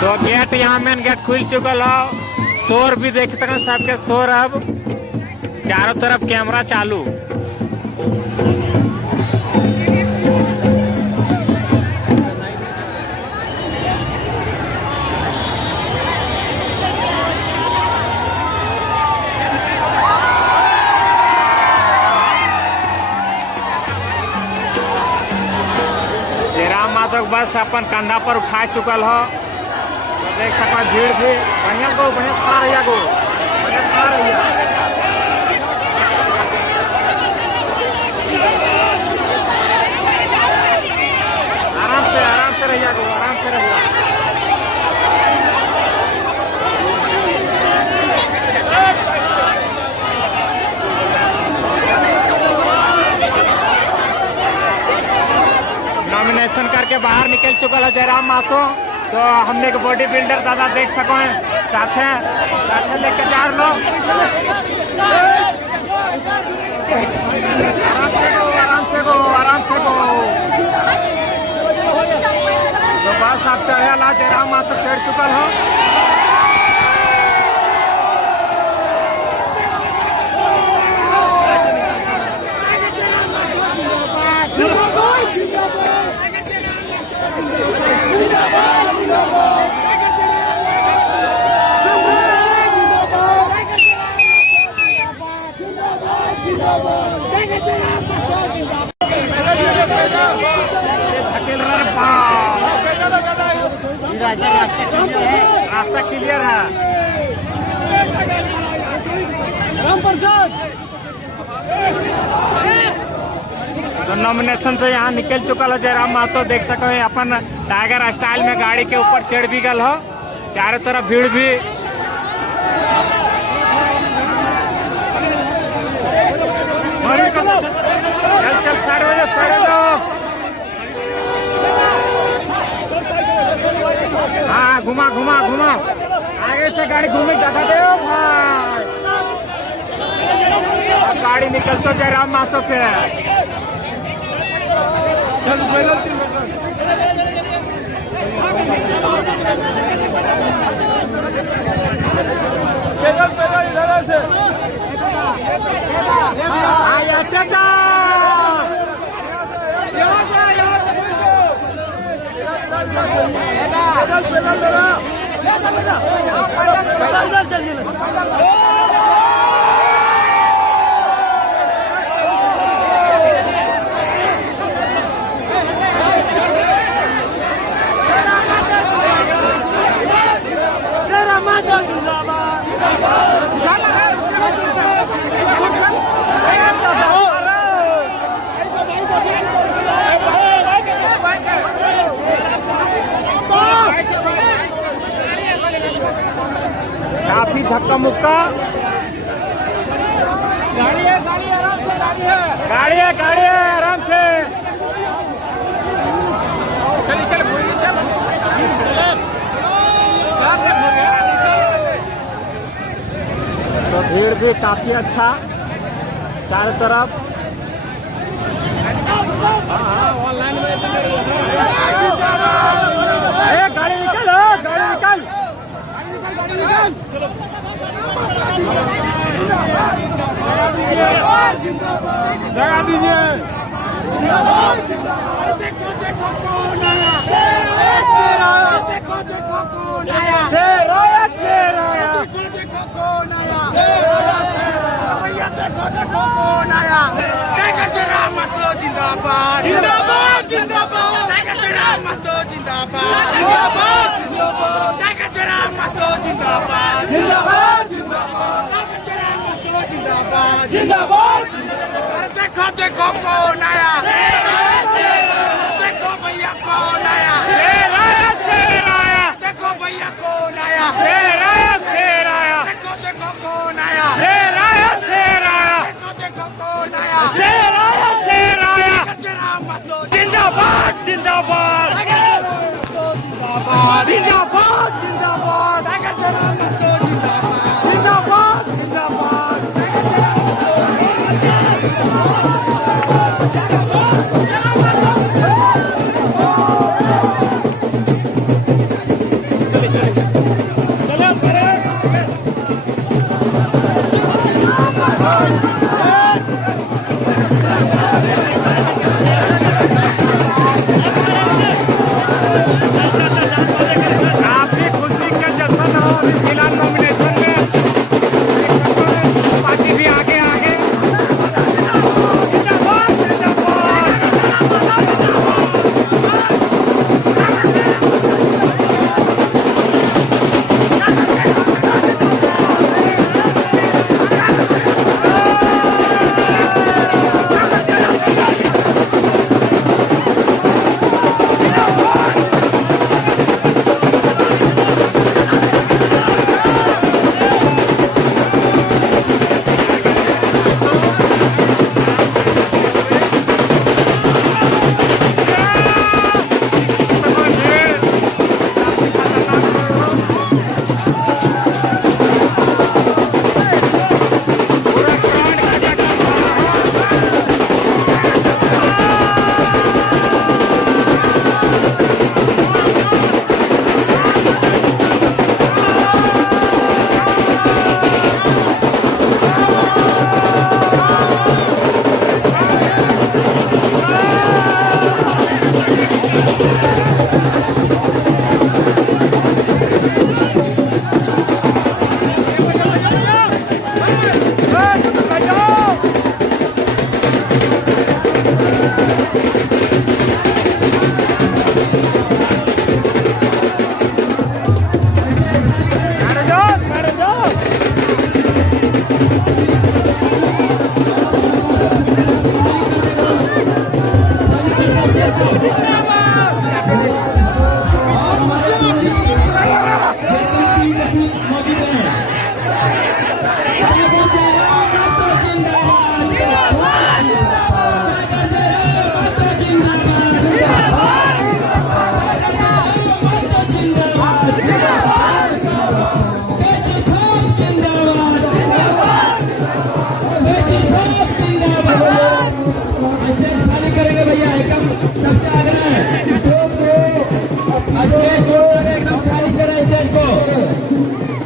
तो गेट यहाँ main gate खुल चुकल हो। शोर भी देख सकते सबके शोर। अब चारों तरफ कैमरा चालू। जयराम माधव बस अपन कंधा पर उठा चुकल हो। तो देख सको भीड़ भी बढ़िया को बढ़िया खड़ा रहिया को बढ़िया खड़ा रहिया। आराम से रहिया को आराम से रहिया। नॉमिनेशन करके बाहर निकल चुका है जयराम माथो। तो हमने बॉडी बिल्डर दादा देख सको साथे लेके जा लोग। आराम से गो। तो बस आप चढ़े ला जयराम माथो चढ़ चुका हो। रास्ता क्लियर है। राम प्रसाद तो नॉमिनेशन से यहाँ निकल चुका है जयराम माथो। देख सको अपन टाइगर स्टाइल में गाड़ी के ऊपर चढ़ भी गल हो। चारों तरफ भीड़ भी। चल सारे हाँ घुमा आगे से गाड़ी घूमे जगह दे भाई। गाड़ी निकल तो जयराम माथो के। काफी धक्का मुक्का। गाड़ी है आराम से। चल तो भीड़ भी काफी अच्छा चारों तरफ। गाड़ी निकल। जगा दीजिए। देखो कौन आया। देखो कौन आया। देखो कौन आया। टाइगर जयराम माथो जिंदाबाद। टाइगर जयराम माथो जिंदाबाद। टाइगर जयराम माथो जिंदाबाद। देखो कौन आया। देखो भैया कौन आया। देखो भैया कौन आया। देखो कौन आया। देखो कौन आया। जयराम माथो जिंदाबाद।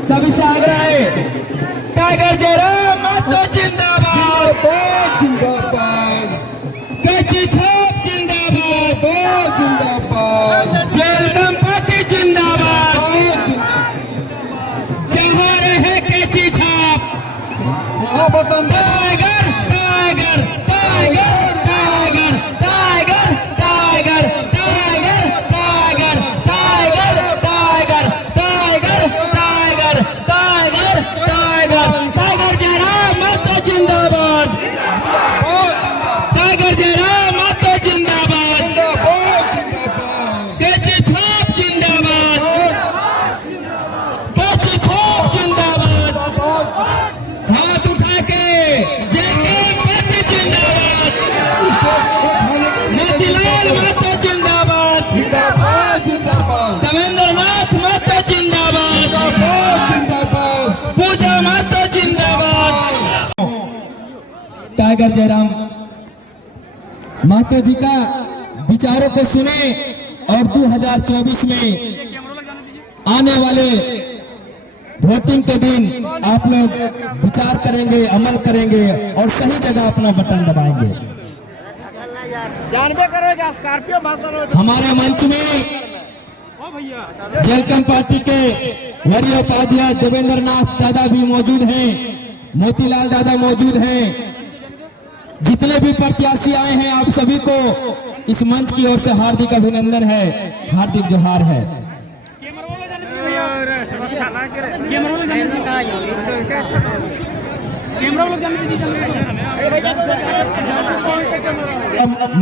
सभी से आग्रह है, टाइगर जयराम मातो जिंदाबाद, कैची छाप जिंदाबाद, वेलकम पार्टी जिंदाबाद, जहाँ रहे कैची छाप, tiger tiger tiger tiger tiger tiger tiger tiger tiger tiger tiger tiger tiger tiger tiger Jairam माता जिंदाबाद, टाइगर जयराम माता जिंदाबाद, कैची छाप जिंदाबाद, कैची छाप जिंदाबाद, हाथ उठा के जेके पार्टी जिंदाबाद, मोतीलाल माता जिंदाबाद, देवेंद्र नाथ माता जिंदाबाद, पूजा माता जिंदाबाद। टाइगर जयराम माता जी का विचारों को सुने और 2024 में आने वाले वोटिंग के दिन आप लोग विचार करेंगे, अमल करेंगे और सही जगह अपना बटन दबाएंगे। जानबे करोगे स्कॉर्पियो भाषण हमारे मंच में वेलकम पार्टी के वरीय उपाध्यक्ष देवेंद्र नाथ दादा भी मौजूद हैं, मोतीलाल दादा मौजूद हैं, जितने भी प्रत्याशी आए हैं आप सभी को इस मंच की ओर से हार्दिक अभिनंदन है, हार्दिक जोहार है।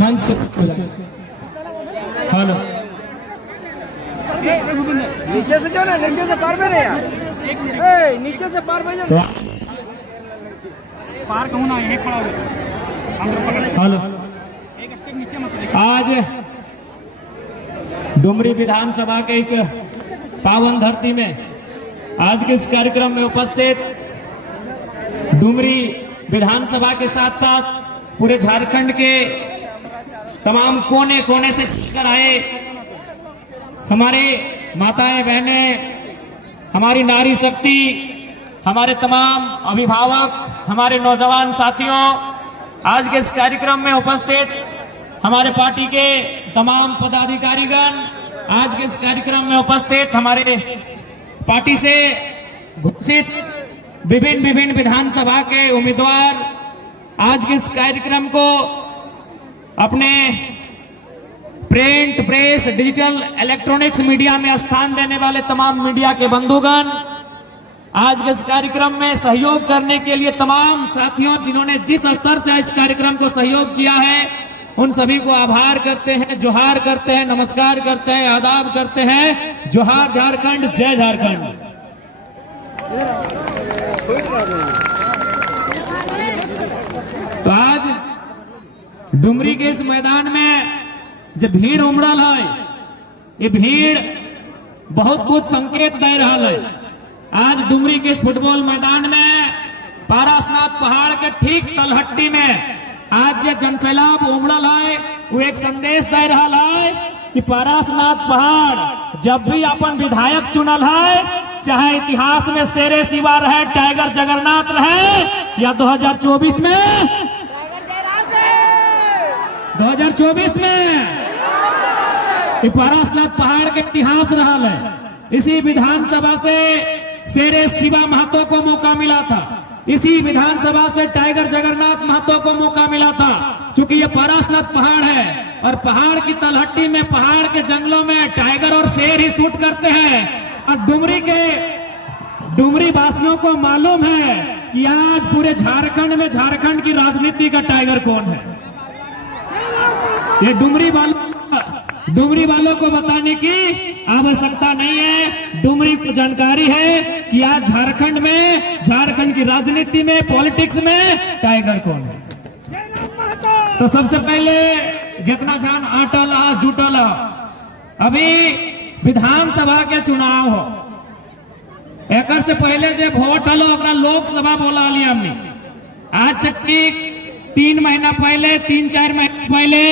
मंच हेलो नीचे से जाओ ना, नीचे से पार में नहीं यार, नीचे से पार में जाओ, पार कहूँ ना यहीं खड़ा हो हेलो। एक स्टेप नीचे मत आज डुमरी विधानसभा के इस पावन धरती में आज के इस कार्यक्रम में उपस्थित डुमरी विधानसभा के साथ साथ पूरे झारखंड के तमाम कोने कोने से चलकर आए हमारे माताएं बहनें, हमारी नारी शक्ति, हमारे तमाम अभिभावक, हमारे नौजवान साथियों, आज के इस कार्यक्रम में उपस्थित हमारे पार्टी के तमाम पदाधिकारीगण, आज के इस कार्यक्रम में उपस्थित हमारे पार्टी से घोषित विभिन्न विधानसभा के उम्मीदवार, आज के इस कार्यक्रम को अपने print, press, digital, electronics media में स्थान देने वाले तमाम मीडिया के बंधुगण, आज के इस कार्यक्रम में सहयोग करने के लिए तमाम साथियों जिन्होंने जिस स्तर से इस कार्यक्रम को सहयोग किया है, उन सभी को आभार करते हैं, जोहार करते हैं, नमस्कार करते हैं, आदाब करते हैं। जोहार झारखंड, जय झारखंड। तो आज डुमरी के इस मैदान में जब भीड़ उमड़ल है, ये भीड़ बहुत कुछ संकेत दे रहा है। आज डुमरी के इस फुटबॉल मैदान में पारसनाथ पहाड़ के ठीक तलहट्टी में आज जो जनसैलाब उमड़ल है, वो एक संदेश दे रहा है कि पारसनाथ पहाड़ जब भी अपन विधायक चुनल है, चाहे इतिहास में शेरे शिवा रहे, टाइगर जगन्नाथ रहे, या 2024 में 2024 में पारसनाथ पहाड़ के इतिहास रहा है। इसी विधानसभा से शेरे शिवा महतो को मौका मिला था, इसी विधानसभा से टाइगर जगन्नाथ महतो को मौका मिला था। क्योंकि ये पारसनाथ पहाड़ है और पहाड़ की तलहट्टी में, पहाड़ के जंगलों में टाइगर और शेर ही शूट करते हैं। और डुमरी वासियों को मालूम है कि आज पूरे झारखंड में झारखंड की राजनीति का टाइगर कौन है। ये डुमरी वालों को बताने की आवश्यकता नहीं है। डुमरी को जानकारी है कि आज झारखंड में, झारखंड की राजनीति में, पॉलिटिक्स में टाइगर कौन है। तो सबसे पहले जितना जान आटल जुटल, अभी विधानसभा के चुनाव हो, एक से पहले जो वोट हलो लोकसभा बोला लिया हमने। आज से ठीक 3 महीना पहले, 3-4 महीना पहले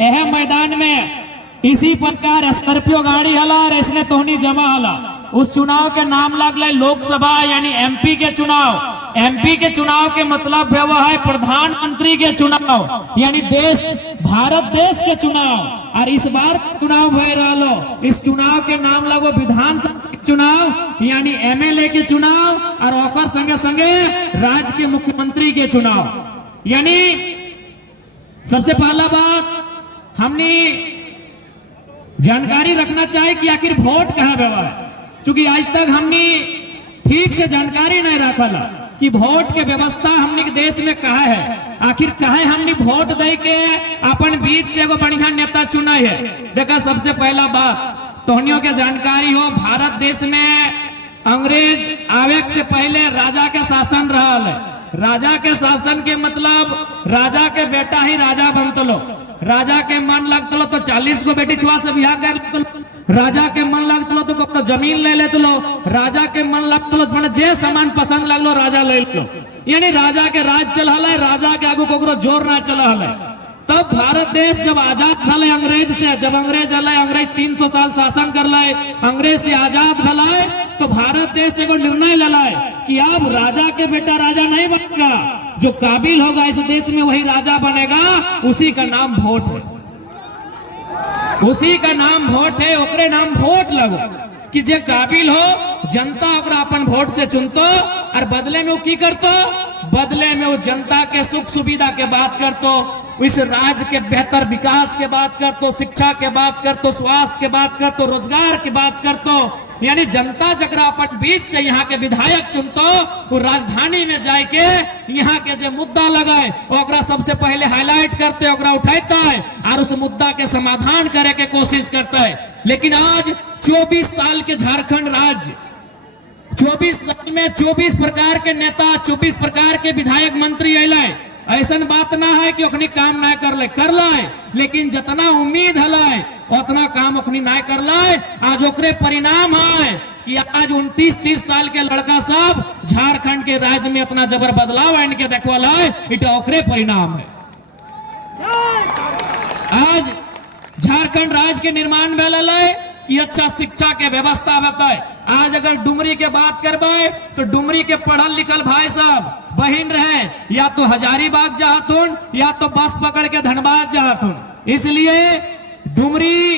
यह मैदान में इसी प्रकार स्कॉर्पियो गाड़ी हला और इसने तोहनी जमा हला। उस चुनाव के नाम लगल लोकसभा यानी एमपी के चुनाव। एमपी के चुनाव के मतलब वह है प्रधानमंत्री के चुनाव, यानी देश, भारत देश के चुनाव। और इस बार चुनाव भय रहा, इस चुनाव के नाम लगो विधानसभा के चुनाव यानी एमएलए के चुनाव और ओकर संगे संगे राज्य के मुख्यमंत्री के चुनाव। यानी सबसे पहला बात हमने जानकारी रखना चाहिए कि आखिर वोट कहाँ व्यवहार है। चूंकि आज तक हमने ठीक से जानकारी नहीं रखा कि वोट के व्यवस्था हमने के देश में कहा है, आखिर कहा हमने वोट दे के अपन बीच से एगो बढ़िया नेता चुना है। देखा, सबसे पहला बात तोहनियों के जानकारी हो, भारत देश में अंग्रेज आवे से पहले राजा के शासन रहा है। राजा के शासन के मतलब राजा के बेटा ही राजा बनतलो, राजा के मन लगतलो तो 40 को बेटी छुआ से बिहार कर, राजा के मन लगतलो तो कपड़ा जमीन ले लेतलो, राजा के मन लगतलो तो जे सामान पसंद लगलो राजा ले लो। यानी राजा के राज चल है, राजा के आगू को जोर ना चल है। तब भारत देश जब आजाद भले अंग्रेज से, जब अंग्रेज आए, अंग्रेज 300 साल शासन कर लाए, अंग्रेज से आजाद भलाए, तो भारत देश से निर्णय लाए कि अब राजा के बेटा राजा नहीं बनेगा, जो काबिल होगा इस देश में वही राजा बनेगा। उसी का नाम वोट है, उसी का नाम वोट है, ओकरे नाम वोट लगो कि जे काबिल हो, जनता ओकरा अपन वोट से चुनतो और बदले में वो की करतो, बदले में वो जनता के सुख सुविधा के बात करतो, इस राज्य के बेहतर विकास के बात करतो, शिक्षा के बात करतो, स्वास्थ्य के बात करतो, रोजगार की बात करतो। यानी जनता जकरा अपन बीच से यहाँ के विधायक चुनतो, वो राजधानी में जाके यहाँ के जो मुद्दा लगाए ओकरा सबसे पहले हाईलाइट करते, ओकरा उठाता है और उस मुद्दा के समाधान करे के कोशिश करता है। लेकिन आज 24 साल के झारखंड राज्य, 24 साल में 24 प्रकार के नेता, 24 प्रकार के विधायक मंत्री अले। ऐसा बात ना है कि ओखनी काम ना कर ले, लेकिन जितना उम्मीद है उतना काम ओखनी ना कर ले। आज ओकरे परिणाम है कि आज 29-30 साल के लड़का सब झारखंड के राज्य में अपना जबर बदलाव आन के देखवाल है, इटा ओकरे परिणाम है। आज झारखंड राज्य के निर्माण भेल है कि अच्छा शिक्षा के व्यवस्था बताए। आज अगर डुमरी के बात करबे तो डुमरी के पढ़ल लिखल भाई साहब बहन रहे या तो हजारीबाग जाहतुन या तो बस पकड़ के धनबाद जाहतुन। इसलिए डुमरी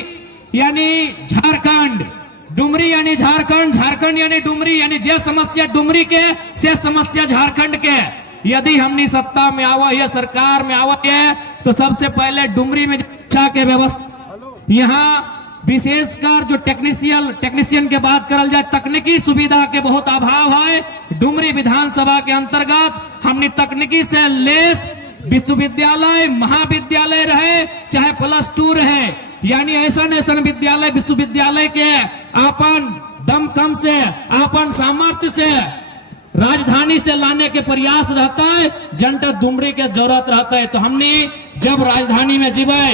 यानी झारखंड, डुमरी यानी झारखंड, झारखंड यानी डुमरी, यानी जे समस्या डुमरी के से समस्या झारखंड के। यदि हमनी सत्ता में आवा है, सरकार में आवा है, तो सबसे पहले डुमरी में शिक्षा के व्यवस्था, यहाँ विशेषकर जो टेक्नीशियन के बात करल जाए, तकनीकी सुविधा के बहुत अभाव है। डुमरी विधानसभा के अंतर्गत हमने तकनीकी से लेस विश्वविद्यालय, महाविद्यालय रहे चाहे +2 रहे, यानी ऐसा विद्यालय विश्वविद्यालय के अपन दमखम से, अपन सामर्थ्य से राजधानी से लाने के प्रयास रहता है। जनता डुमरी के जरूरत रहता है। तो हमने जब राजधानी में जीवे,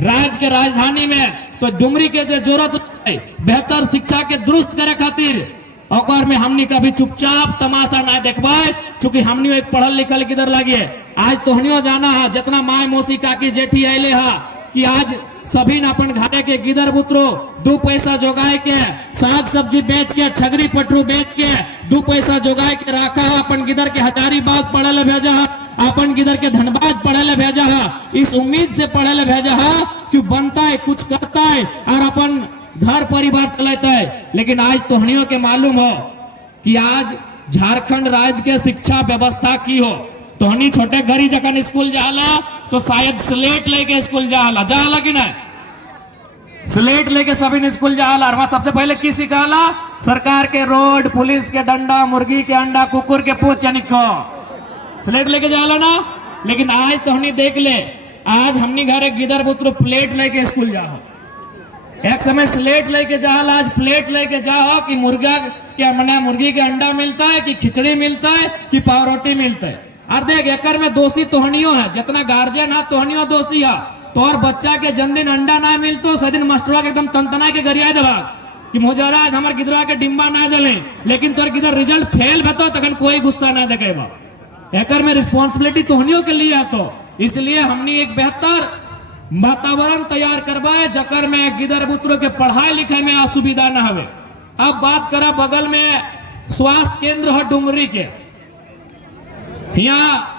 राज्य के राजधानी में, तो डुमरी के जो जरूरत है बेहतर शिक्षा के दुरुस्त करे खातिर, और में हमने कभी चुपचाप तमाशा ना देखवाए, क्योंकि हमने एक पढ़ल लिखल किधर लगे। आज तोहनियो जाना है, जितना माय मौसी काकी जेठी आये हा कि आज सभी न अपन घरे के गिदर बुतरो 2 पैसा जोगाए के, साग सब्जी बेच के, छगरी पटरू बेच के 2 पैसा जोगाए के रखा है। अपन गिदर के हजारीबाग पढ़े ले भेजा है, अपन गिदर के धनबाद पढ़े ले भेजा है, इस उम्मीद से पढ़े ले भेजा है कि बनता है, कुछ करता है और अपन घर परिवार चलाता है। लेकिन आज तोहनियों के मालूम हो कि आज झारखंड राज्य के शिक्षा व्यवस्था की हो। तोहनी छोटे घरी जखन स्कूल जाला तो शायद स्लेट लेके स्कूल जाला कि नहीं? स्लेट लेके सभी ने स्कूल जाला, और वहां सबसे पहले की सिखाला? सरकार के रोड, पुलिस के डंडा, मुर्गी के अंडा, कुकुर के पूछ, यानी को स्लेट लेके जाला ना। लेकिन आज तोहनी देख ले, आज हमनी घरे गिदर बुतरो प्लेट लेके स्कूल जाओ। एक समय स्लेट लेके जाओ, आज प्लेट लेके जाओ कि मुर्गा क्या मना, मुर्गी के अंडा मिलता है कि खिचड़ी मिलता है कि पावरोटी मिलता है। और देख एकर में दोषी तोहनियो है, जितना गार्जियन है तोहनियो दोषी है। तोर बच्चा के जन्मदिन अंडा ना मिलतो, सदिन मास्टरवा के एकदम तनतना के गरिया देवा कि मुझरा आज हमार गिदरा के डिम्बा ना दले, लेकिन तोर गिदर रिजल्ट फेल भेतो तखन कोई गुस्सा ना देखेबा। एकर में रिस्पांसिबिलिटी तोहनियो के लिए तो। इसलिए हमने एक बेहतर वातावरण तैयार करवाए जकर में गिदर बुतरो के पढ़ाई लिखाई में असुविधा न हवे। अब बात करा बगल में स्वास्थ्य केंद्र है डुमरी के। यहाँ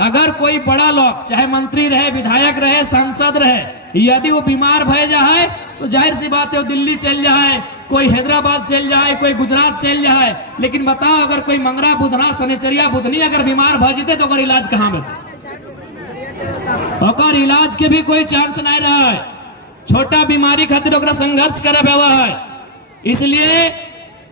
अगर कोई बड़ा लोग चाहे मंत्री रहे, विधायक रहे, सांसद रहे, यदि वो बीमार भय जाए तो जाहिर सी बात है वो दिल्ली चल जाए, कोई हैदराबाद चल जाए, कोई गुजरात चल जाए। लेकिन बताओ अगर कोई मंगरा बुधना शनिचरिया बुधनी अगर बीमार भ जीते तो अगर इलाज कहाँ में? और इलाज के भी कोई चांस नहीं रहा है। छोटा बीमारी खातिर ओकरा संघर्ष करे हुआ है। इसलिए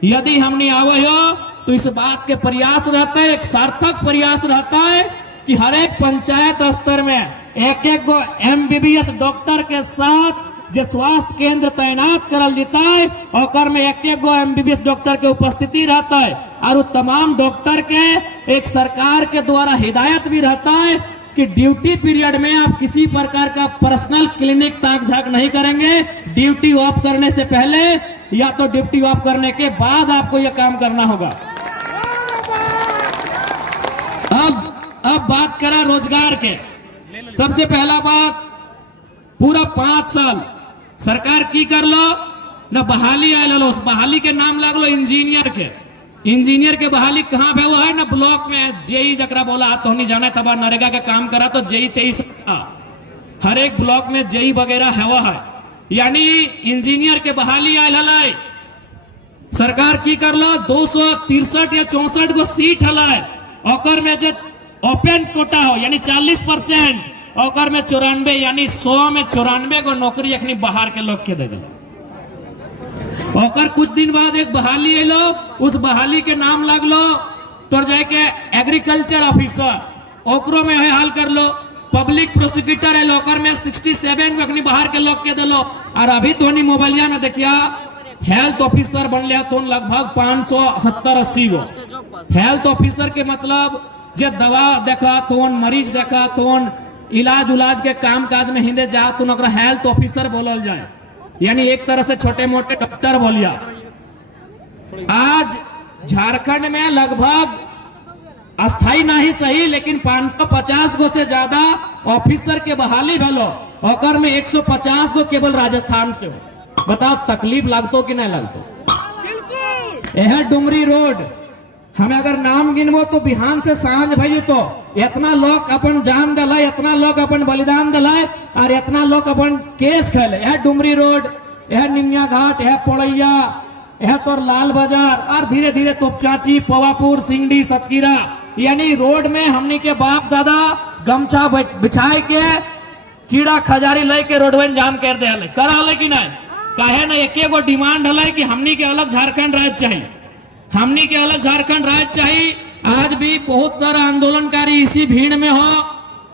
यदि हमने आवे हो तो इस बात के प्रयास रहता है, एक सार्थक प्रयास रहता है कि हर एक पंचायत स्तर में एक गो MBBS डॉक्टर के साथ जो स्वास्थ्य केंद्र तैनात करल जाता है, और में एक गो MBBS डॉक्टर के उपस्थिति रहता है। और तमाम डॉक्टर के एक सरकार के द्वारा हिदायत भी रहता है कि ड्यूटी पीरियड में आप किसी प्रकार का पर्सनल क्लिनिक ताक झाक नहीं करेंगे। ड्यूटी ऑफ करने से पहले या तो ड्यूटी ऑफ करने के बाद आपको यह काम करना होगा। अब बात करा रोजगार के। सबसे पहला बात, पूरा 5 साल सरकार की कर लो ना बहाली आयल लो, उस बहाली के नाम लग लो इंजीनियर के। इंजीनियर के बहाली कहाँ पे हुआ है ना? ब्लॉक में जेई जकरा बोला तो नहीं जाना तब नरेगा का काम करा तो जेई 23 हर एक ब्लॉक में जेई वगैरह हुआ है, यानी इंजीनियर के बहाली आयल हलाई। सरकार की कर लो 263 या 64 गो सीट हलाई, और में जो ओपन कोटा हो यानी 40%, और में 94 यानी 100 में 94 गो नौकरी अखनी बाहर के लोग के दे दो। और कुछ दिन बाद एक बहाली एलो, उस बहाली के नाम लग लो तो जाके एग्रीकल्चर ऑफिसर, ओकरो में हाल कर लो। पब्लिक प्रोसिक्यूटर है लोकर में 67 अखनी बाहर के लोग के दिलो। और अभी तो नहीं मोबाइलिया में देखिया हेल्थ ऑफिसर बन लिया तो लगभग 570-80 गो हेल्थ ऑफिसर के मतलब जो दवा देखा तो मरीज देखा तो इलाज उलाज के काम काज में हिंदे जा तो हेल्थ ऑफिसर बोलल जाए, यानी एक तरह से छोटे मोटे डॉक्टर बोलिया। आज झारखंड में लगभग अस्थाई नहीं सही लेकिन 550 गो से ज्यादा ऑफिसर के बहाली भलो, और में 150 गो केवल राजस्थान से हो। बताओ तकलीफ लगतो कि नहीं लगतो? यह डुमरी रोड हमें अगर नाम गिनबो तो बिहान से सांझ भई तो इतना लोग अपन जान दिलाए, इतना लोग अपन बलिदान दिलाए और इतना लोग अपन केस खेले। यह डुमरी रोड, यह निमिया घाट, यह पोड़ैया, यह तो लाल बाजार और धीरे धीरे तोपचाची, पवापुर, सिंगडी, सतकीरा, यानी रोड में हमनी के बाप दादा गमछा बिछाए के चीड़ा खजारी लेके रोडवन जाम कर दे हले, करा हले कि नहीं? काहे ना एक गो डिमांड हले कि हमनी के अलग झारखंड राज्य चाहिए, हमनी के अलग झारखंड राज्य चाहिए। आज भी बहुत सारा आंदोलनकारी इसी भीड़ में हो,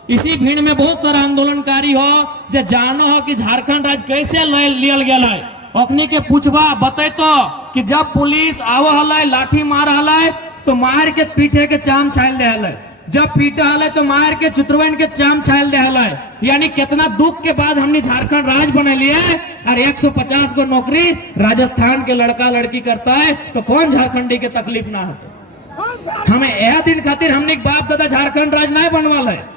इसी भीड़ में बहुत सारा आंदोलनकारी हो जो जानो हो कि झारखंड राज्य कैसे लियल गया है। अपनी के पूछबा बते तो कि जब पुलिस आव हले लाठी मार हले तो मार के पीठे के चाम छाल दे हले, जब पीटा हले तो मार के चित्रवन के चाम छाल दे हले। यानी कितना दुख के बाद हमने झारखंड राज्य बना लिया और 150 को नौकरी राजस्थान के लड़का लड़की करता है तो कौन झारखंडी के तकलीफ ना होते? हमें यह दिन खातिर हमने बाप दादा झारखंड राज्य नहीं बनवाल है।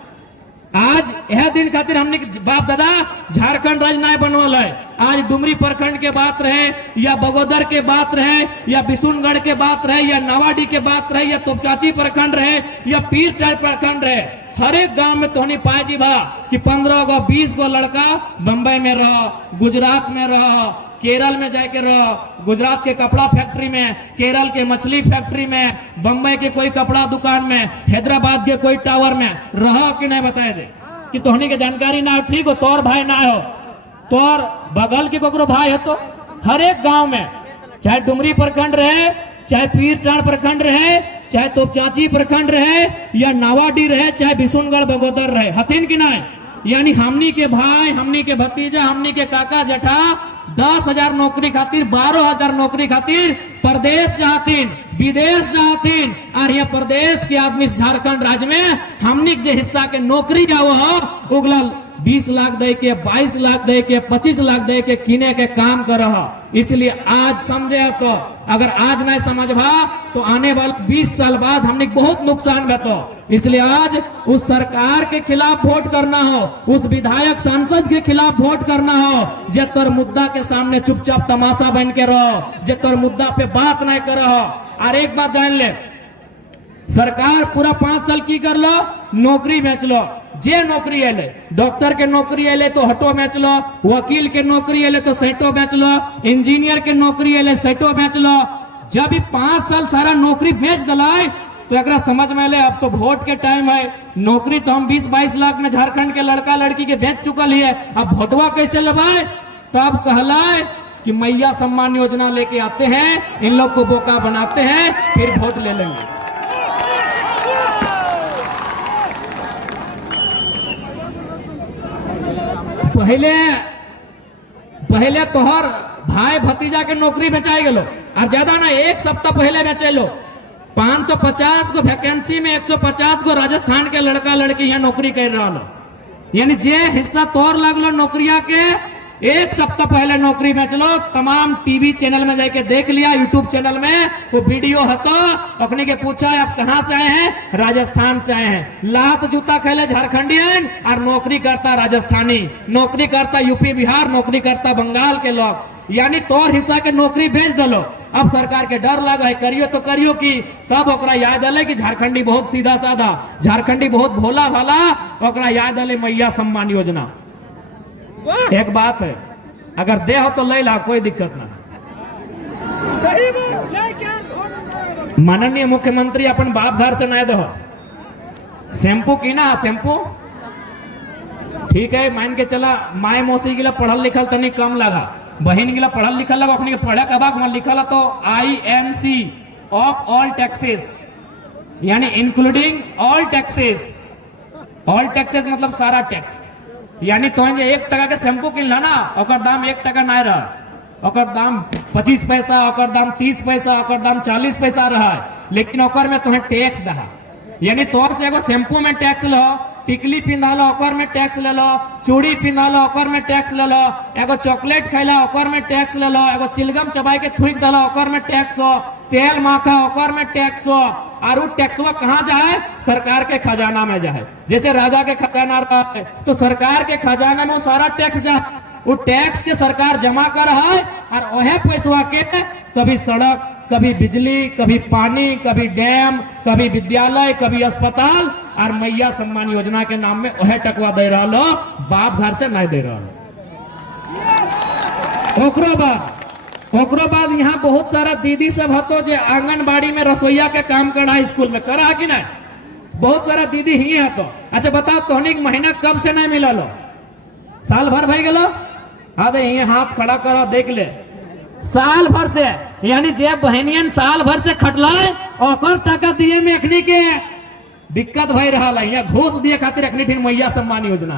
आज यह दिन खातिर हमने बाप दादा झारखंड राज्य नहीं बनवाल है। आज डुमरी प्रखंड के बात रहे या बगोदर के बात रहे या बिशुनगढ़ के बात रहे या नवाडी के बात रहे या तोपचाची प्रखंड रहे या पीरटार प्रखंड रहे, हर एक गांव में तोहनी पाए जी भा कि 15 गो 20 गो लड़का बंबई में रह, गुजरात में रह, केरल में जाके रह, गुजरात के कपड़ा फैक्ट्री में, केरल के मछली फैक्ट्री में, बंबई के कोई कपड़ा दुकान में, हैदराबाद के कोई टावर में रह कि नहीं बताए दे कि तोहनी के जानकारी ना हो। ठीक हो, तोर भाई ना हो, तोर बगल के कोकरो भाई है तो हर एक गांव में, चाहे डुमरी प्रखंड रहे, चाहे पीरटार प्रखंड रहे, चाहे तोपचाची प्रखंड रहे या नावाडी रहे, चाहे बिशुनगढ़ बगोदर रहे, हथिन की नहीं? यानी हमनी के भाई, हमनी के भतीजा, हमनी के काका जठा 10,000 नौकरी खातिर, 12,000 नौकरी खातिर प्रदेश चाहतीन, विदेश चाहतीन और ये प्रदेश के आदमी झारखंड राज्य में हमनी के हिस्सा के नौकरी जाओ हो उगला 20 लाख दे के, 22 लाख दे के, 25 लाख दे के किने के काम कर रहा। इसलिए आज समझे तो अगर आज नहीं समझबा तो आने वाले 20 साल बाद हमने बहुत नुकसान बतो। इसलिए आज उस सरकार के खिलाफ वोट करना हो, उस विधायक सांसद के खिलाफ वोट करना हो जे तोर मुद्दा के सामने चुपचाप तमाशा बन के रहो, जे तोर मुद्दा पे बात नहीं करो। और एक बात जान ले, सरकार पूरा 5 साल की कर लो, नौकरी बेच लो, जे नौकरी एले, डॉक्टर के नौकरी एले तो हटो बेच लो, वकील के नौकरी एले तो सेटो बेच लो, इंजीनियर के नौकरी एले सेटो बेच लो। जब 5 साल सारा नौकरी बेच दलाए तो एक समझ में ले अब तो वोट के टाइम है, नौकरी तो हम 20-22 लाख में झारखंड के लड़का लड़की के बेच चुकल है, अब वोटवा कैसे लगाए? तब कहलाए कि मैया सम्मान योजना लेके आते हैं, इन लोग को बोका बनाते हैं, फिर वोट ले लेंगे। पहले तोहर भाई भतीजा के नौकरी बेचाई गलो और ज्यादा ना 1 सप्ताह पहले बेचे लो 550 को वैकेंसी में 150 को राजस्थान के लड़का लड़की यहाँ नौकरी कर रहा लो। यानी जे हिस्सा तोर लगलो नौकरिया के 1 सप्ताह पहले नौकरी बेच लो। तमाम टीवी चैनल में जाके देख लिया, यूट्यूब चैनल में वो वीडियो है तो अपने के पूछा आप कहां से आए हैं? राजस्थान से आए हैं। लात जूता खेले झारखंडियन और नौकरी करता राजस्थानी, नौकरी करता यूपी बिहार, नौकरी करता बंगाल के लोग। यानी तोर हिस्सा के नौकरी बेच दलो। अब सरकार के डर लगा है, करियो तो करियो की तब ओकरा याद आले कि झारखंडी बहुत सीधा साधा, झारखंडी बहुत भोला भाला, ओकरा याद आले मैया सम्मान योजना। एक बात है, अगर दे हो तो ले ला, कोई दिक्कत ना। माननीय मुख्यमंत्री अपन बाप घर से नहीं दो शैम्पू की ना, शैम्पू ठीक है, मान के चला माए मौसी गिला पढ़ल लिखल तनी कम लगा, बहन गिला पढ़ल लिखल लगा, अपने पढ़े के बाद लिखल तो INC ऑफ ऑल टैक्सेस, यानी including all taxes. All taxes मतलब सारा टैक्स। यानी तो 1 टका के शैम्पू किन ला ना, ओकर दाम 1 टका नहीं रहा, ओकर दाम 25 पैसा, ओकर दाम 30 पैसा, ओकर दाम 40 पैसा रहा, लेकिन ओकर में तुम्हें टैक्स दहा। यानी तोर से एगो शैम्पू में टैक्स लो, टिकली पिंधा लो ओकर में टैक्स ले लो, चूड़ी पिंधा लो ओकर में टैक्स ले लो, एगो चॉकलेट खैला ओकर में टैक्स ले लो, एगो चिलगम चबाई के थूक दलो ओकर में टैक्स हो, तेल माखा ओकर में टैक्स हो। और वो टैक्सवा कहाँ जाए? सरकार के खजाना में जाए। जैसे राजा के खजाना रहा है तो सरकार के खजाना में वो सारा टैक्स जाए। वो टैक्स के सरकार जमा कर रहा है और वह पैसा के कभी सड़क, कभी बिजली, कभी पानी, कभी डैम, कभी विद्यालय, कभी अस्पताल और मैया सम्मान योजना के नाम में वह टकवा दे रहा लो, बाप घर से नहीं दे रहा लो। ओकरो बाद यहाँ बहुत सारा दीदी सब हतो जो आंगनबाड़ी में रसोईया के काम करा स्कूल में करा कि नहीं, बहुत सारा दीदी ही है। तो अच्छा बताओ तोहनी महीना कब से नहीं मिला लो? साल भर भाई गलो? हाँ दे ये हाथ खड़ा करो देख ले, साल भर से, यानी जे बहनियन साल भर से खटलाए और टका दिए में अखनी के दिक्कत भई रहा है, यहाँ घूस दिए खातिर अखनी फिर मैया सम्मान योजना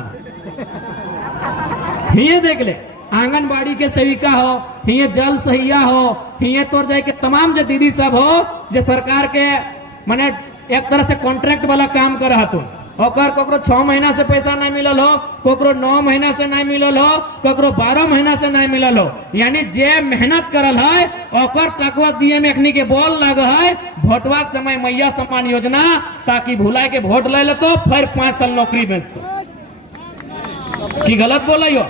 ये देख ले। आंगनबाड़ी के सेविका हो, हिये जल सहिया हो, हिये तोड़ जाए के तमाम जो दीदी सब हो जो सरकार के माने एक तरह से कॉन्ट्रैक्ट वाला काम कर रहा तो ओकर कोकरो 6 महीना से पैसा नहीं मिलल हो, कोकरो 9 महीना से नहीं मिलल हो, कोकरो 12 महीना से नहीं मिलल हो। यानी जे मेहनत करल है ओकर टकवा दिए में अखनी के बोल लग है वोटवा के समय मैया सम्मान योजना, ताकि भुलाए के वोट ले ले तो फिर 5 साल नौकरी बेचतो की गलत बोल हो।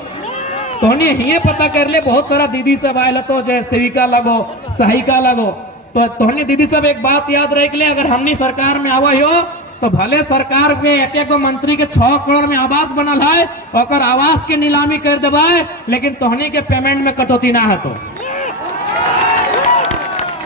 तो ये पता कर ले, बहुत सारा दीदी सब आये तो जो सेविका लगो, सहायिका लगो, तो तोहनी दीदी सब एक बात याद रख ले, अगर हमनी सरकार में आवा हो तो भले सरकार में एक मंत्री के 6 करोड़ में आवास बनल है और आवास के नीलामी कर देवाए, लेकिन तोहनी के पेमेंट में कटौती ना है। तो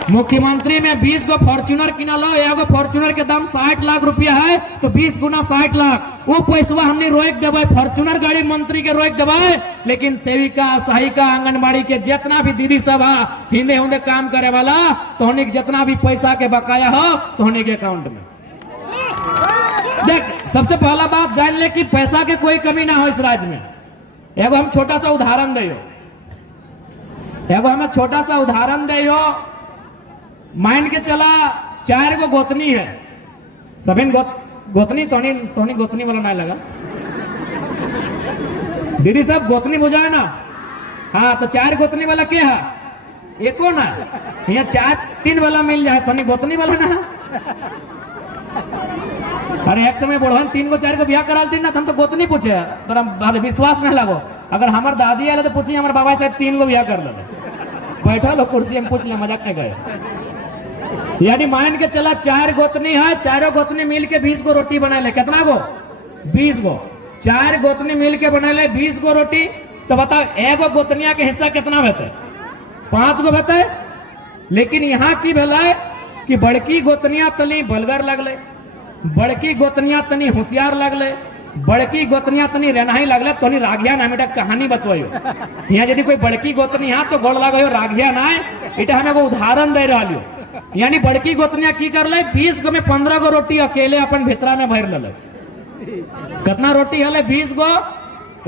मुख्यमंत्री में 20 गो फॉर्च्यूनर किनल, एगो फॉर्च्यूनर के दाम 60 लाख रुपया है, तो 20 गुना 60 लाख वो पैसा हमने रोक देवे, फॉर्च्यूनर गाड़ी मंत्री के रोक देवे, लेकिन सेविका, सहायिका, आंगनबाड़ी के जितना भी दीदी सब है हिंदे हुंदे काम करे वाला, तोहनी जितना भी पैसा के बकाया हो तोहनी के अकाउंट में। देख सबसे पहला बात जान ले कि पैसा के कोई कमी ना हो इस राज्य में। एगो हम छोटा सा उदाहरण दे, एगो हमें छोटा सा उदाहरण दे, मान के चला 4 गो गोतनी है, सभी गोतनी तोनी गोतनी वाला नहीं लगा दीदी सब गोतनी बुझाए ना, हाँ तो 4 गोतनी वाला क्या है? एको ना, यहाँ 4-3 वाला मिल जाए, तोनी गोतनी वाला ना। अरे एक समय बोढ़न 3 गो 4 गो ब्याह करा दी ना, हम तो गोतनी पूछे, तोरा विश्वास नहीं लगो। अगर हमार दादी आए तो पूछी हमारे बाबा से 3 गो ब्याह कर ले, बैठा लो कुर्सी में पूछ ले, मजाक नहीं गए। यानी मान के चला 4 गोतनी है, 4 गोतनी मिल के 20 गो रोटी बना ले, कितना गो? 20 गो। 4 गोतनी मिल के बना ले 20 गो रोटी, तो बताओ एगो गोतनिया के हिस्सा कितना बेहतर? 5 गो बेहतर। लेकिन यहाँ की भेला कि बड़की गोतनिया तनी बलगर लगले, बड़की गोतनिया तनी होशियार लगले, बड़की गोतनिया तनी रेनाही लगले, तोनी राघिया ना बेटा कहानी बतवायो। यहाँ यदि कोई बड़की गोतनी है तो गोड़ लगो राघिया ना, इटा हम एगो उदाहरण दे रहा। यानी बड़की गोतनिया की कर ले 20 गो में 15 गो रोटी अकेले अपन भितरा में भर ले। कितना रोटी हले? 20 गो,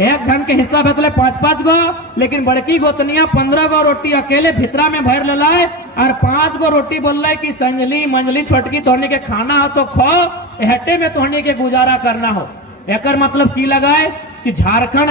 एक जन के हिस्सा भेटले 5-5 गो, लेकिन बड़की गोतनिया 15 गो रोटी अकेले भितरा में भर ले और 5 गो रोटी बोल कि संजली मंजली छोटकी तोहनी के खाना हो तो खो, हटे में तोहनी के गुजारा करना हो। एकर मतलब की लगाए कि झारखंड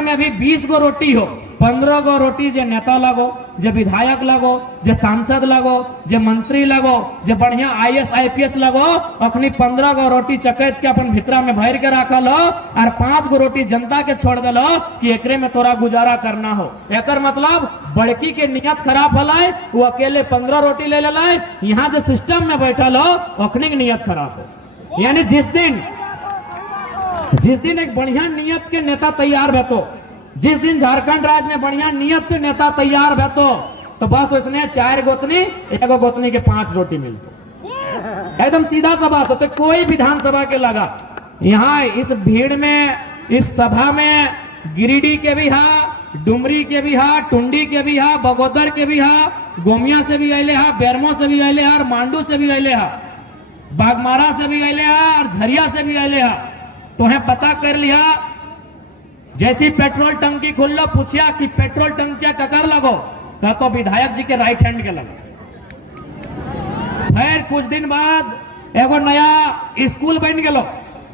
में भी 20 गो रोटी हो, 15 गो रोटी जे नेता लगो, जे विधायक लगो, जे सांसद लगो, जे मंत्री लगो, जे बढ़िया IAS IPS लगो, अखनी 15 गो रोटी चकैत के अपन भितरा में भर के रखल हो और 5 गो रोटी जनता के छोड़ दिलो कि एकरे में तोरा गुजारा करना हो। एकर मतलब बड़की के नियत खराब हलाय, वो अकेले 15 रोटी ले लाए, यहाँ जो सिस्टम में बैठल हो अखनी की नियत खराब हो। यानी जिस दिन एक बढ़िया नियत के नेता तैयार भेतो, जिस दिन झारखंड राज्य में बढ़िया नियत से नेता तैयार भेतो, तो बस उसने 4 गोतनी, एगो गोतनी के 5 रोटी मिलतो। एकदम सीधा सा बात होते, कोई विधानसभा के लगा यहाँ इस भीड़ में, इस सभा में गिरिडीह के भी हा, डुमरी के भी हा, टुंडी के भी हा, बगोदर के भी हा, गोमिया से भी अले हा, बेरमो से भी अले हा, मांडू से भी अले हा, बागमारा से भी अले हा और झरिया से भी अले हा। तुम्हें पता कर लिया, जैसी पेट्रोल टंकी खुल लो, पूछिया कि पेट्रोल टंकिया ककर लगो, कहा तो विधायक जी के राइट हैंड के लगो। फिर कुछ दिन बाद एगो नया स्कूल बन गलो,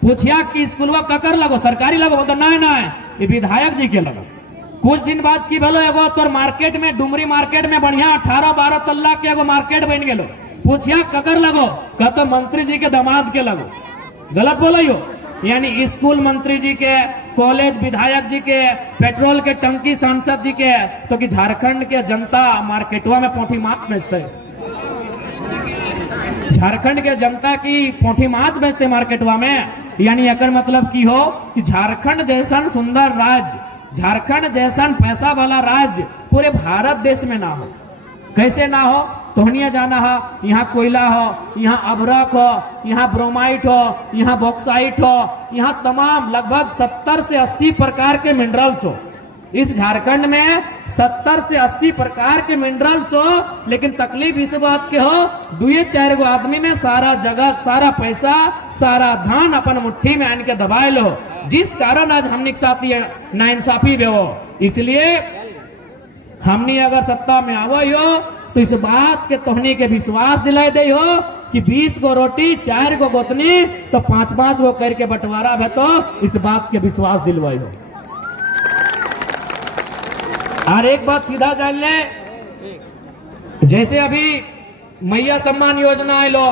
पूछिया कि स्कूलवा ककर लगो, सरकारी लगो, बोलते ना ये विधायक जी के लगो। कुछ दिन बाद की भलो एगो तोर मार्केट में, डुमरी मार्केट में बढ़िया 18-12 तल्ला के एगो मार्केट बन गलो, पूछिया ककर लगो, कहा तो मंत्री जी के दामाद के लगो। गलत बोलो, यानी स्कूल मंत्री जी के, कॉलेज विधायक जी के, पेट्रोल के टंकी सांसद जी के, तो कि झारखंड के जनता मार्केटवा में पोठी माछ बेचते, झारखंड के जनता की पोठी माछ बेचते मार्केटवा में। यानी अकर मतलब की हो कि झारखंड जैसा सुंदर राज्य, झारखंड जैसा पैसा वाला राज्य पूरे भारत देश में ना हो। कैसे ना हो? तोहनिया जाना हो, यहाँ कोयला हो, यहाँ अभ्रक हो, यहाँ ब्रोमाइट हो, यहाँ बॉक्साइट हो, यहाँ तमाम लगभग 70 से 80 प्रकार के मिनरल्स हो। इस झारखंड में 70 से 80 प्रकार के मिनरल्स हो, लेकिन तकलीफ इस बात के हो, 2-4 गो आदमी में सारा जगत, सारा पैसा, सारा धन अपन मुट्ठी में आन के दबाए लो, जिस कारण आज हमने के साथ ये नाइंसाफी भी हो। इसलिए हमने अगर सत्ता में आवो हो तो इस बात के तोहनी के विश्वास दिलाई दे हो कि 20 गो रोटी 4 गो गोतनी तो 5-5 गो करके बंटवारा है, तो इस बात के विश्वास दिलवाई हो। और एक बात सीधा जान ले, जैसे अभी मैया सम्मान योजना आई लो,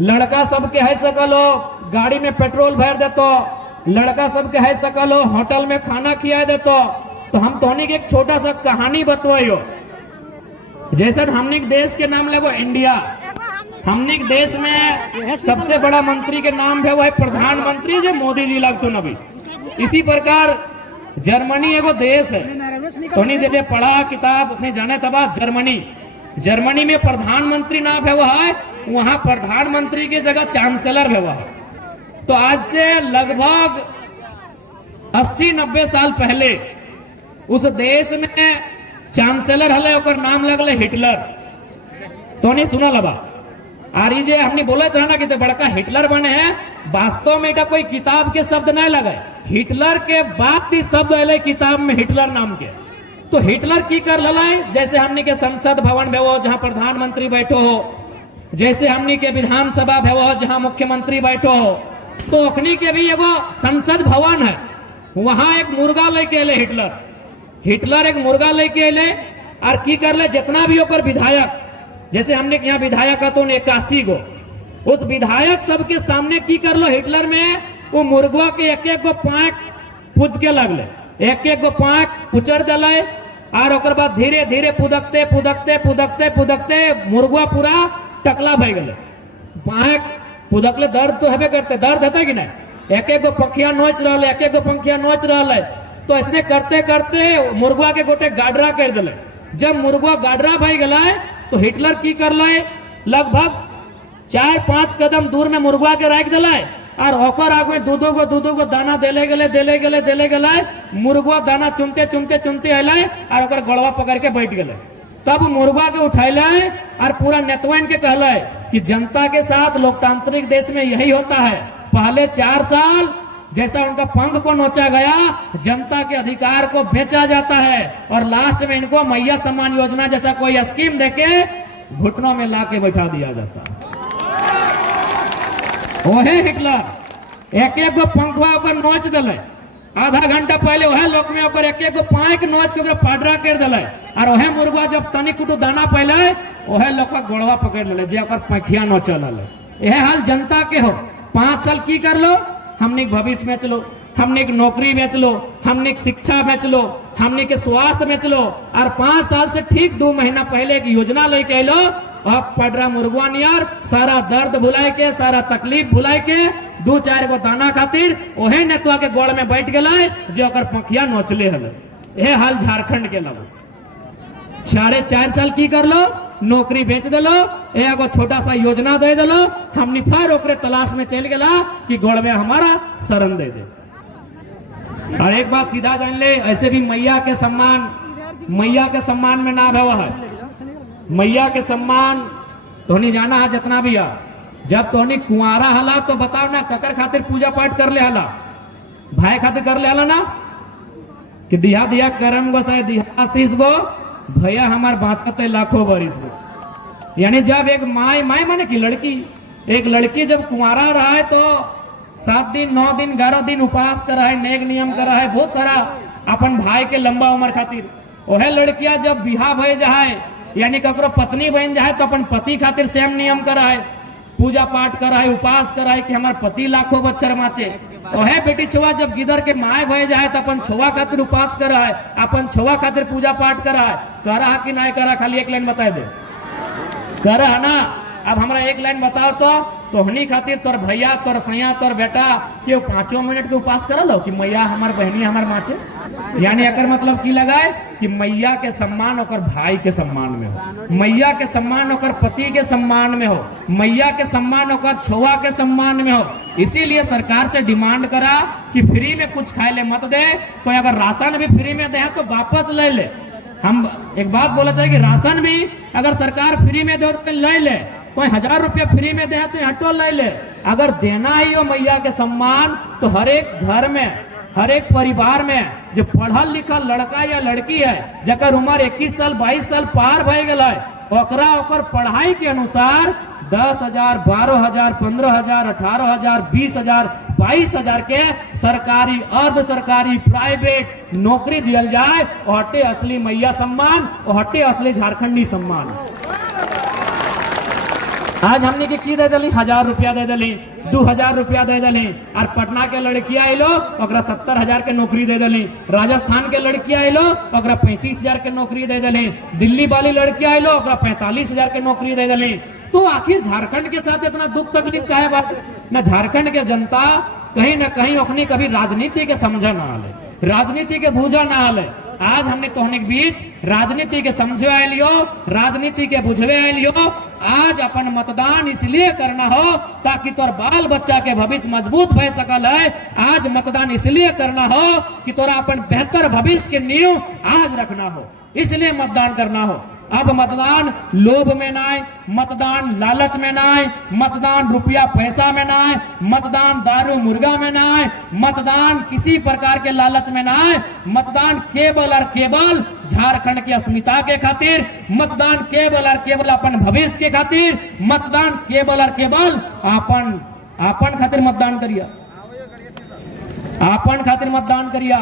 लड़का सबके है सकलो गाड़ी में पेट्रोल भर देतो, लड़का सबके है सकलो होटल में खाना खिया देतो। तो हम तोहनी के एक छोटा सा कहानी बतवाइयो। जैसे हमने देश के नाम लगो इंडिया, हमने देश में सबसे बड़ा मंत्री के नाम है वो है प्रधानमंत्री, जो मोदी जी लगतो नबी। इसी प्रकार जर्मनी एगो देश है, तोहनी जे पढ़ा किताब अपने जाने तबा जर्मनी, जर्मनी में प्रधानमंत्री नाम है वो है, वहां प्रधानमंत्री की जगह चांसलर है वह। तो आज से लगभग 80-90 साल पहले उस देश में चांसलर हले, ओकर नाम लगले हिटलर। तो नहीं सुना लबा आरी जे हमने बोले थे ना कि तो बड़का हिटलर बने हैं, वास्तव में कोई किताब के शब्द नहीं लगे, हिटलर के बाद ही शब्द अले किताब में हिटलर नाम के। तो हिटलर की कर ललाए, जैसे हमने के संसद भवन में वो जहां प्रधानमंत्री बैठो हो, जैसे हमने के विधानसभा में वो जहां मुख्यमंत्री बैठो हो, तो अखनी के भी एगो संसद भवन है, वहां एक मुर्गा लेके अले हिटलर। हिटलर एक मुर्गा लेके अले और की कर ले, जितना भी होकर विधायक, जैसे हमने यहाँ विधायक है तो 81 गो, उस विधायक सबके सामने की कर लो हिटलर में वो मुर्गा के एक गो पांख पूज के लगले, एक गो पांख पुचर जलाए, और ओकर बाद धीरे धीरे पुदकते पुदकते पुदकते पुदकते मुर्गा पूरा टकला भय गए। पांख पुदकले दर्द तो हेबे करते, दर्द है कि नहीं, एक गो पंखिया नोच रहा है, एक गो पंखिया नोच रहा है। तो ऐसे करते करते मुर्गा के गोटे गाडरा कर दिले। जब मुर्गा गाडरा भय गला तो हिटलर की कर लाए, लगभग 4-5 कदम दूर में मुर्गा के रख दिला और ओकर आगे दूधो गो दाना देले गले, मुर्गा दाना चुनते चुनते चुनते अलाए और ओकर गड़वा पकड़ के बैठ गए। तब मुर्गा के उठाइला और पूरा नेतवन के कहला कि जनता के साथ लोकतांत्रिक देश में यही होता है, पहले 4 साल जैसा उनका पंख को नोचा गया, जनता के अधिकार को बेचा जाता है, और लास्ट में इनको मैया सम्मान योजना जैसा कोई स्कीम देके घुटनों में लाके बैठा दिया जाता है। ओहे हिटलर एक गो पंखवा ओकर नोच दिले, आधा घंटा पहले वह लोक में ओकर एक गो पांख नोच के पाडरा कर दिले, और वह मुर्गा जब तनी कुटू दाना पहले वह लोग का गोड़वा पकड़ ले, जे ओकर पंखिया नोचल है। यह हाल जनता के हो। 5 साल की कर लो, हमने भविष्य बेच लो, हमने नौकरी बेच लो, हमने शिक्षा बेच लो, हमने के स्वास्थ्य बेच लो, और 5 साल से ठीक 2 महीना पहले एक योजना लेके लो, अब पडरा मुर्गा नियर सारा दर्द भुलाए के, सारा तकलीफ भुलाए के 2-4 गो दाना खातिर ओहे नेतवा के गोड़ में बैठ गला जे ओकर पंखिया नोचले हल। यह हाल झारखंड के लोग 4.5 साल की कर लो, नौकरी बेच दिलो, एगो छोटा सा योजना दे दिलो, हमने फिर ओकरे तलाश में चल गला कि गोड़ में हमारा शरण दे दे। और एक बात सीधा जान ले, ऐसे भी मैया के सम्मान में ना भवा है। मैया के सम्मान तोहनी जाना है जितना भी है। जब तोहनी कुंवारा हला तो बताओ ना ककर खातिर पूजा पाठ कर ले हला, भाई खातिर कर ले हला ना कि दिया दिया करम गो से दिया आशीष गो भैया हमार बाँचते लाखों बरिस गो। यानी जब एक माई माने की लड़की, एक लड़की जब कुंवारा रहा है तो 7 दिन 9 दिन 11 दिन उपवास करा है, नेक नियम करा है, बहुत सारा अपन भाई के लंबा उम्र खातिर। वह लड़कियां जब बिहा भय जाए यानी ककरो पत्नी बन जाए तो अपन पति खातिर सेम नियम करा है, पूजा पाठ करा है, उपवास करा है कि हमार पति लाखों बच्चर माचे। ओहे बेटी छुआ जब गिदर के माए भय जाए तो अपन छुआ खातिर उपास करा है, अपन छुआ खातिर पूजा पाठ करा है, करा है कि नहीं करा? खाली एक लाइन बता दे, करा है ना? अब हमरा एक लाइन बताओ तो तोहनी खातिर तोर भैया तोर सैया तोर बेटा क्यों 5 मिनट के उपास कर लो कि मैया हमार बहनी हमार माचे? यानी अकर मतलब की लगाए कि मैया के सम्मान और भाई के सम्मान में हो, मैया के सम्मान और पति के सम्मान में हो, मैया के सम्मान और छोआ के सम्मान में हो। इसीलिए सरकार से डिमांड करा कि फ्री में कुछ खाए ले मत दे, कोई अगर राशन भी फ्री में दे तो वापस ले ले। हम एक बात बोला चाहिए कि राशन भी अगर सरकार फ्री में दे तो ले ले, कोई 1000 रुपया फ्री में दे तो हटो ले ले। अगर देना ही हो मैया के सम्मान तो हर एक घर में हर एक परिवार में जो पढ़ल लिखल लड़का या लड़की है जकर उम्र 21 साल 22 साल पार भय गया ओकरा ओकर पढ़ाई के अनुसार 10,000 12,000 15,000 18,000 20,000 22,000 के सरकारी अर्ध सरकारी प्राइवेट नौकरी दियल जाए। हटे असली मैया सम्मान और हटे असली झारखंडी सम्मान। आज हमने की दे दली 1000 रुपया दे दली 2000 रुपया दे दली और पटना के लड़कियां आइलो ओकरा 70,000 के नौकरी दे दली, राजस्थान के लड़कियां आइलो ओकरा 35,000 के नौकरी दे दली, दिल्ली वाली लड़कियां आइलो ओकरा 45,000 के नौकरी दे दली। तो आखिर झारखंड के साथ इतना दुख तकलीफ का है बात? न झारखंड के जनता कहीं न कहीं अपनी कभी राजनीति के समझा ना आले, राजनीति के बूझा ना आले। आज हमने तोहने के बीच राजनीति के समझे आलियो, राजनीति के बुझवे आलियो। आज अपन मतदान इसलिए करना हो ताकि तोर बाल बच्चा के भविष्य मजबूत भय सकल है। आज मतदान इसलिए करना हो कि तोरा अपन बेहतर भविष्य के नींव आज रखना हो, इसलिए मतदान करना हो। अब मतदान लोभ में ना आए, मतदान लालच में ना आए, मतदान रुपया पैसा में ना आए, मतदान दारू मुर्गा में ना आए, मतदान किसी प्रकार के लालच में ना आए। मतदान केवल और केवल झारखंड की अस्मिता के खातिर, मतदान केवल और केवल अपन भविष्य के खातिर, मतदान केवल और केवल अपन खातिर मतदान करिया, अपन खातिर मतदान करिया।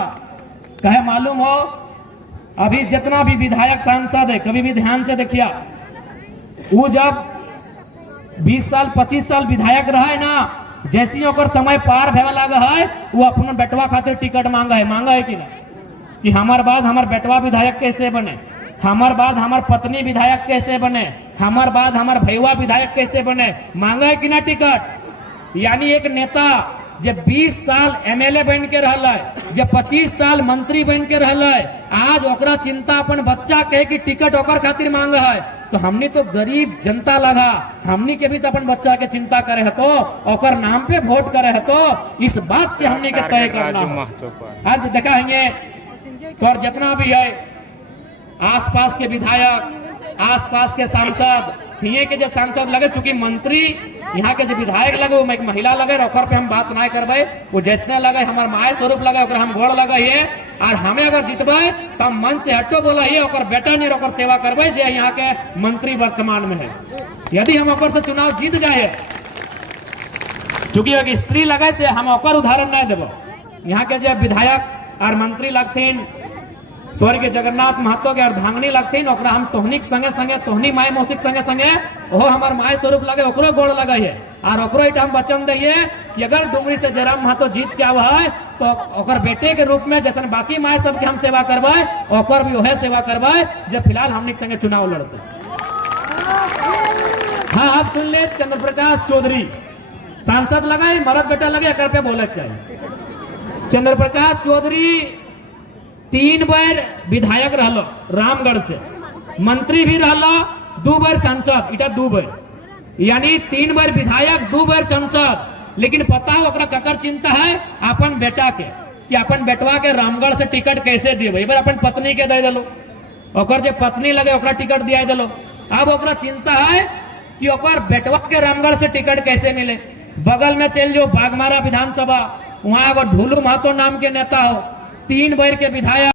कहे मालूम हो अभी जितना भी विधायक सांसद है कभी भी ध्यान से देखिया, वो जब 20 साल 25 साल विधायक रहा है ना, जैसी ओकर समय पार भे लगा है वो अपना बेटवा खातिर टिकट मांगा है कि ना, कि हमार बाद हमार बेटवा विधायक कैसे बने, हमार बाद हमार पत्नी विधायक कैसे बने, हमार बाद हमार भैया विधायक कैसे बने, मांगा है कि ना टिकट। यानी एक नेता जब 20 साल एमएलए बन के रहला है, जब 25 साल मंत्री बन के रहला है, आज ओकरा चिंता अपन बच्चा कहे कि टिकट ओकर खातिर मांगा है। तो हमने तो गरीब जनता लगा, हमने के भी तो अपन बच्चा के चिंता करे है तो ओकर नाम पे वोट करे है तो इस बात के हमने के तय करना है। आज देखा है तो जितना भी है आसपास के विधायक, आसपास के सांसद, हिये के जो सांसद लगे, चूंकि मंत्री यहाँ के जो विधायक लगे वो एक महिला लगे, ओकर पे हम बात ना करबे। वो जैसने लगे हमार माय स्वरूप लगे ओकर हम गोड़ लगे है, और हमें अगर जीतबे तो मन से हटो बोला है ओकर बेटा नहीं ओकर सेवा करबे जे यहाँ के मंत्री वर्तमान में है। यदि हम ओकर से चुनाव जीत जाए, चूंकि एक स्त्री लगे से हम ओकर उदाहरण नहीं देबो। यहाँ के जो विधायक और मंत्री लगथिन स्वर्गीय जगन्नाथ महतो के अर्धांगनी लगथिन, ओकरा हम तोहनी के संगे संगे तोहनी माय मौसी के संगे संगे ओहो हमार माय स्वरूप लगे ओकरो गोड़ लगे है, और ओकरो इटा हम वचन दिए कि अगर डुमरी से जयराम महतो जीत के आवा है तो ओकर बेटे के रूप में जैसे बाकी माय सबके हम सेवा करवाए ओकर भी ओहे सेवा करवाए जो फिलहाल हमने के संगे चुनाव लड़ते। हाँ आप सुन ले, चंद्र प्रकाश चौधरी सांसद लगा, मरद बेटा लगे एकर पे बोले चाहिए। चंद्र प्रकाश चौधरी 3 बार विधायक रहलो रामगढ़ से, मंत्री भी रहलो, 2 बार सांसद, इटा 2 बार, यानी 3 बार विधायक 2 बार सांसद। लेकिन पता ओकरा ककर चिंता है अपन बेटा के, कि अपन बेटवा के रामगढ़ से टिकट कैसे दिए, एक बार अपन पत्नी के दे दलो, ओकर जे पत्नी लगे ओकरा टिकट दिया दलो। अब ओकरा चिंता है कि ओकर बेटवा के रामगढ़ से टिकट कैसे मिले। बगल में चल जो बागमारा विधानसभा, वहां एगो ढूलू महतो नाम के नेता हो, 3 बार के विधायक।